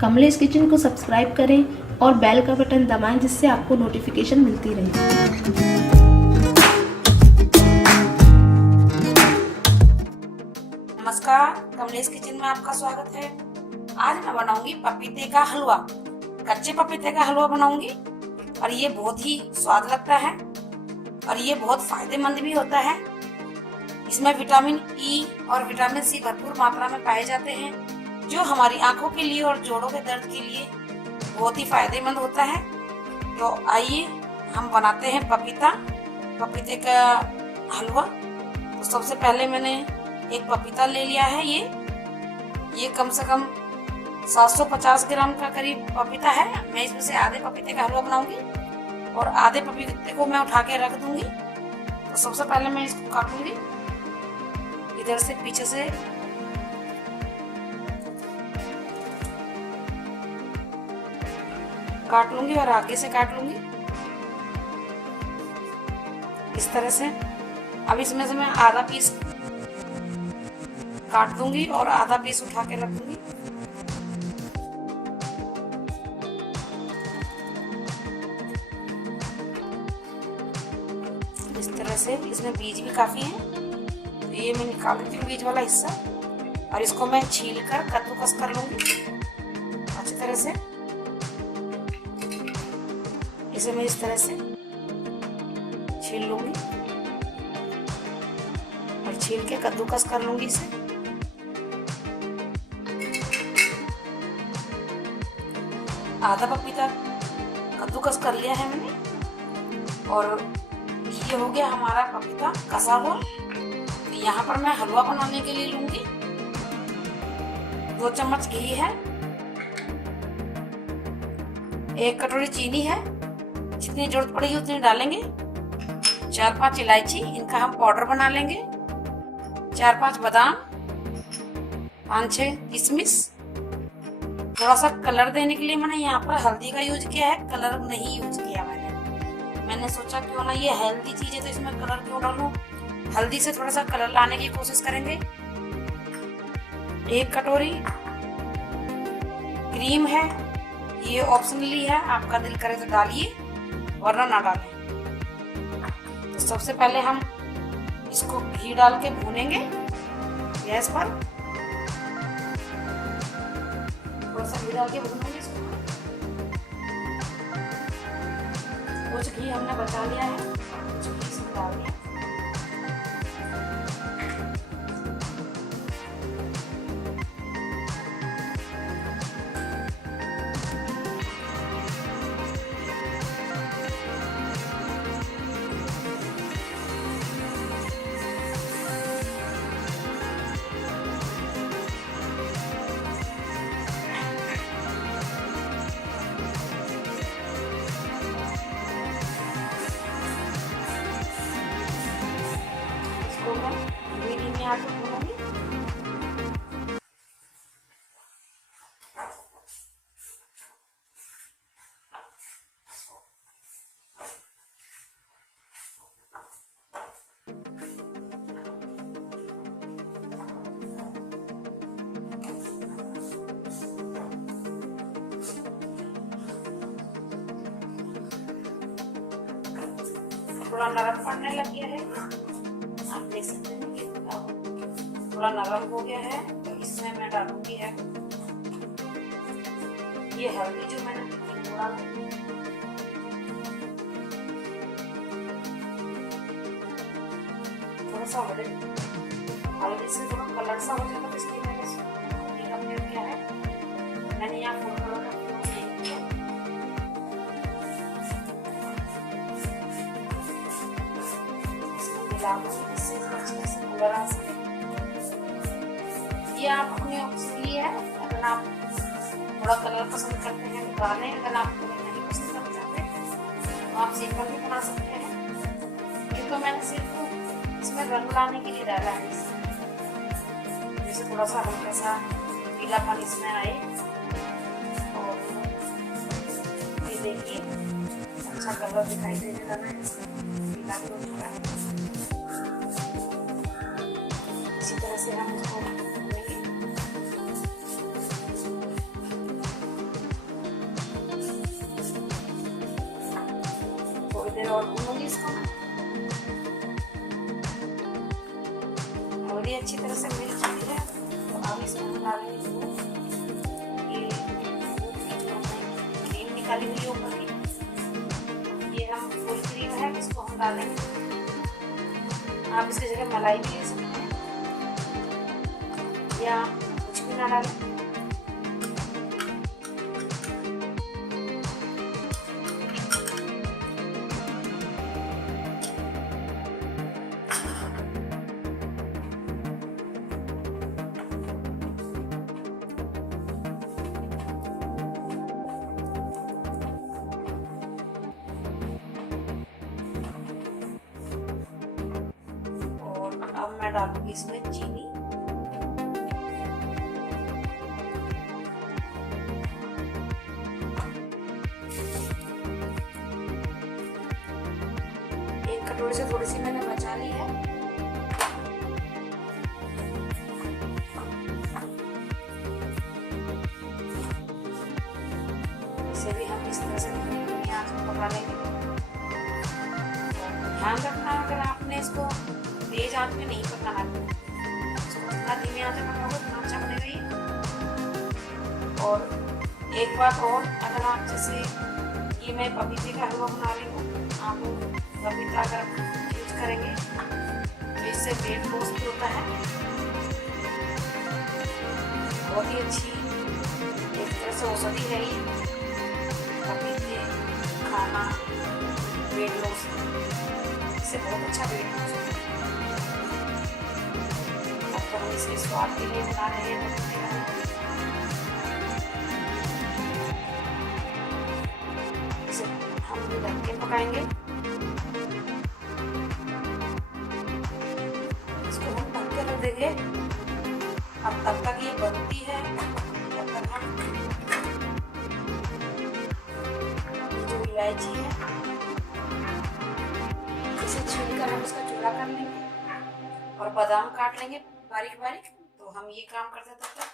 Kamlesh kitchen को subscribe करें और बेल का बटन दबाएं, जिससे आपको नोटिफिकेशन मिलती रहे। नमस्कार, कमलेश किचन में आपका स्वागत है। आज मैं बनाऊंगी पपीते का हलवा। कच्चे पपीते का हलवा बनाऊंगी और ये बहुत ही स्वाद लगता है और ये बहुत फायदेमंद भी होता है। इसमें विटामिन ई और विटामिन सी भरपूर मात्रा में पाए जाते हैं, जो हमारी आंखों के लिए और जोड़ों के दर्द के लिए बहुत ही फायदेमंद होता है। तो आइए हम बनाते हैं पपीते का हलवा। तो सबसे पहले मैंने एक पपीता ले लिया है। ये कम से कम 750 ग्राम का करीब पपीता है। मैं इसमें से आधे पपीते का हलवा बनाऊंगी और आधे पपीते को मैं उठा के रख दूंगी। तो सबसे पहले मैं इसको काटूंगी, इधर से पीछे से काट लूंगी और आगे से काट लूंगी इस तरह से। अब इसमें से मैं आधा पीस काट दूंगी और आधा पीस उठा के रख दूंगी। इस तरह से इसमें बीज भी काफी है, तो ये मैं निकाल देती हूँ बीज वाला हिस्सा और इसको मैं छील कर कद्दूकस कर लूंगी अच्छी तरह से। इसे मैं इस तरह से छील लूंगी और छील के कद्दूकस कर लूंगी इसे। आधा पपीता कद्दूकस कर लिया है मैंने और ये हो गया हमारा पपीता कसा हुआ। यहाँ पर मैं हलवा बनाने के लिए लूंगी 2 चम्मच घी है, 1 कटोरी चीनी है, जितनी जरूरत पड़ेगी उतनी डालेंगे। 4-5 इलायची, इनका हम पाउडर बना लेंगे। 4-5 बादाम, 5-6 किशमिश। थोड़ा सा कलर देने के लिए मैंने यहाँ पर हल्दी का यूज किया है, कलर नहीं यूज किया मैंने सोचा क्यों ना ये हेल्दी चीज है तो इसमें कलर क्यों डालूं। हल्दी से थोड़ा सा कलर लाने की कोशिश करेंगे। 1 कटोरी क्रीम है, ये ऑप्शनली है, आपका दिल करे तो डालिए वरना ना डालें। तो सबसे पहले हम इसको घी डाल के भूनेंगे गैस पर। थोड़ा सा घी डाल के भूनेंगे इसको। कुछ घी हमने बचा लिया है, कुछ घी इसमें डाल दिया। आगे भूनूंगी। थोड़ा नरम पड़ने लग गया है, आप देख सकते हैं थोड़ा नरम हो गया है। तो इसमें मैं डालूंगी है ये हल्दी जो मैंने थोड़ा सा हल्दी से थोड़ा कलर सा हो जाता है, इसलिए मैंने हल्दी का प्रयोग किया है। मैंने यहाँ फूड कलर का प्रयोग नहीं किया। इसको मिला दूंगी जिससे अच्छे से कलर आ सके। ये आप अपने ऑप्शन लिए है, अगर आप थोड़ा कलर पसंद करते हैं तो डालें, अगर आप कलर नहीं पसंद करना चाहते तो आप सिंपल भी बना सकते हैं। ये तो मैंने सिर्फ इसमें रंग लाने के लिए डाला है, जैसे थोड़ा सा हल्का सा पीलापन इसमें आए। और ये देखिए अच्छा कलर दिखाई देने लगा है, पीला भी हो चुका है। इसी तरह से हम इसको देर और भूनूंगी इसको मैं। हल्दी अच्छी तरह से मिल चुकी है, तो अब इसमें हम डालेंगे दूध। ये दूध की जो हमने क्रीम निकाली हुई है ऊपर की, ये हम फुल क्रीम है, इसको हम डालेंगे। आप इसकी जगह मलाई भी ले सकते हैं या कुछ भी ना डालें। अब मैं डालूंगी इसमें चीनी। एक कटोरी से थोड़ी सी मैंने बचा ली है। इसे भी हम इस तरह से धीमी आंच में पका लेंगे। ध्यान रखना, अगर आपने इसको तेज आंच में नहीं पकाना है, इसको इतना धीमी आंच में पकाओगे तो अच्छा बनेगा ये। और एक बात और, अगर आप जैसे ये मैं पपीते का हलवा बना रही हूँ, आप पपीता अगर यूज करेंगे तो इससे वेट लॉस भी होता है। बहुत ही अच्छी एक तरह से औषधि है ये पपीते खाना वेट लॉस, इससे बहुत अच्छा वेट लॉस होता है। तो हम इसके स्वाद के लिए बना रहे हैं पपीते का हलवा। इसे हम ढक के पकाएंगे। इसको हम ढक के रख देंगे। अब तब तक ये बनती है, तब तक हम जो इलायची है इसे छीलकर हम इसका चूड़ा कर लेंगे और बादाम काट लेंगे बारीक बारीक। तो हम ये काम करते हैं तब तक,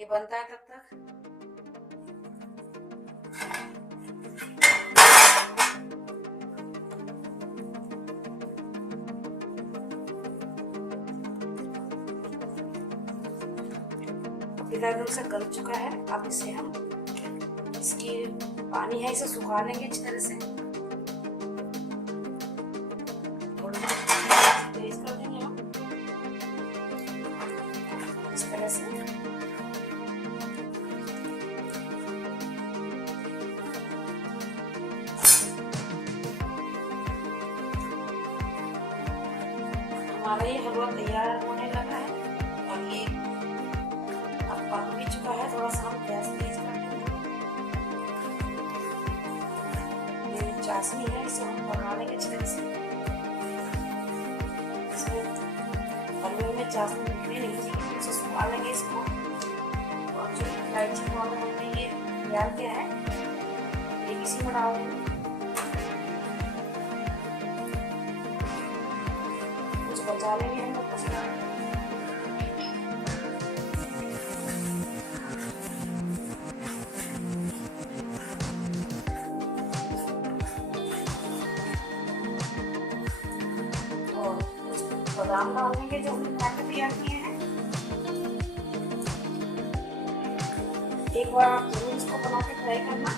ये बनता है तब तक। पपीता एकदम से गल चुका है। अब इसे हम इसकी पानी है इसे सुखा लेंगे अच्छी तरह से। तेज कर देंगे हम इस तरह से। हमारा ये हलवा तैयार होने लगा है और ये अब पक भी चुका है। थोड़ा सा हम गैस तेज कर देंगे। ये चाशनी है, इसे हम बना लेंगे अच्छी तरह से। हलवे में चाशनी निकली नहीं चाहिए, इसे सुखा लेंगे इसको। और जो इलायची पाउडर हमने ये तैयार किया है ये इसी में डाल देंगे। कुछ बचा लेंगे हम लोग मसाला। और कुछ बादाम डाल देंगे जो हमने काट तैयार किए हैं। एक बार आप जरूर इसको बना के ट्राई करना।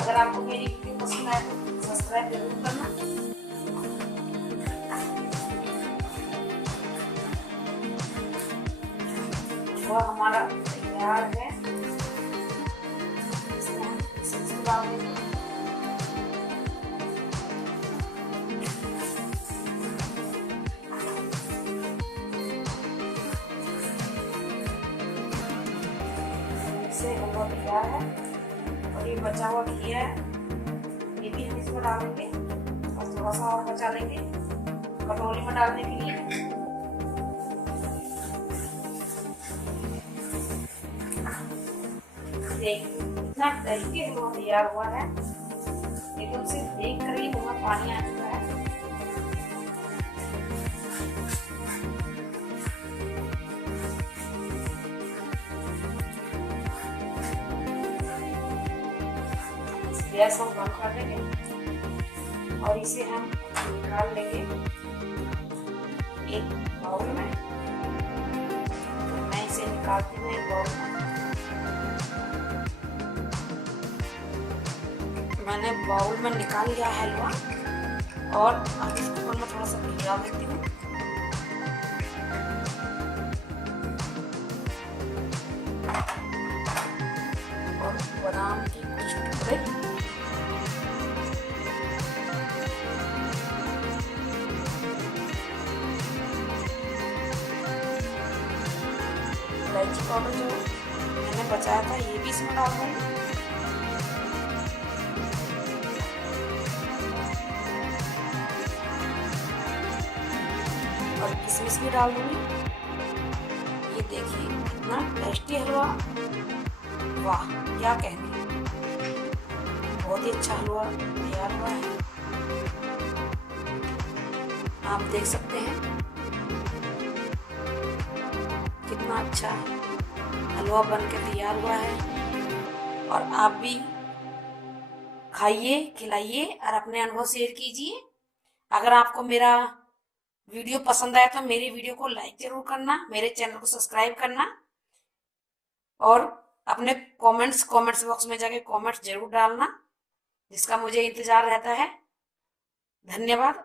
अगर आपको मेरी वीडियो पसंद आए तो सब्सक्राइब जरूर करना। वह हमारा तैयार है। इसमें हम सब्जी डाल देंगे। इससे हलवा तैयार है। और ये बचा हुआ घी है, ये भी हम इसमें डालेंगे और थोड़ा सा और बचा लेंगे कटोरी में डालने के लिए। इतना तरीके हलवा तैयार हुआ है, एकदम से देख कर ही मुंह में पानी आ चुका है। गैस हम बंद कर देंगे और इसे हम निकाल लेंगे एक बाउल में। मैं इसे निकालती हूँ एक बाउल में। मैंने बाउल में निकाल लिया है हलवा और अब इसके ऊपर मैं थोड़ा सा घी डाल देती हूँ। और बादाम की कुछ टुकड़े, इलायची पाउडर जो मैंने बचाया था ये भी इसमें डाल दूंगी। और किशमिश भी डाल दूंगी। ये देखिए कितना टेस्टी हलवा, वाह क्या कहने, बहुत ही अच्छा हलवा तैयार हुआ है। आप देख सकते हैं कितना अच्छा हलवा बनके तैयार हुआ है। और आप भी खाइए, खिलाइए और अपने अनुभव शेयर कीजिए। अगर आपको मेरा वीडियो पसंद आया तो मेरी वीडियो को लाइक जरूर करना, मेरे चैनल को सब्सक्राइब करना और अपने कमेंट्स बॉक्स में जाके कमेंट्स जरूर डालना, जिसका मुझे इंतजार रहता है। धन्यवाद।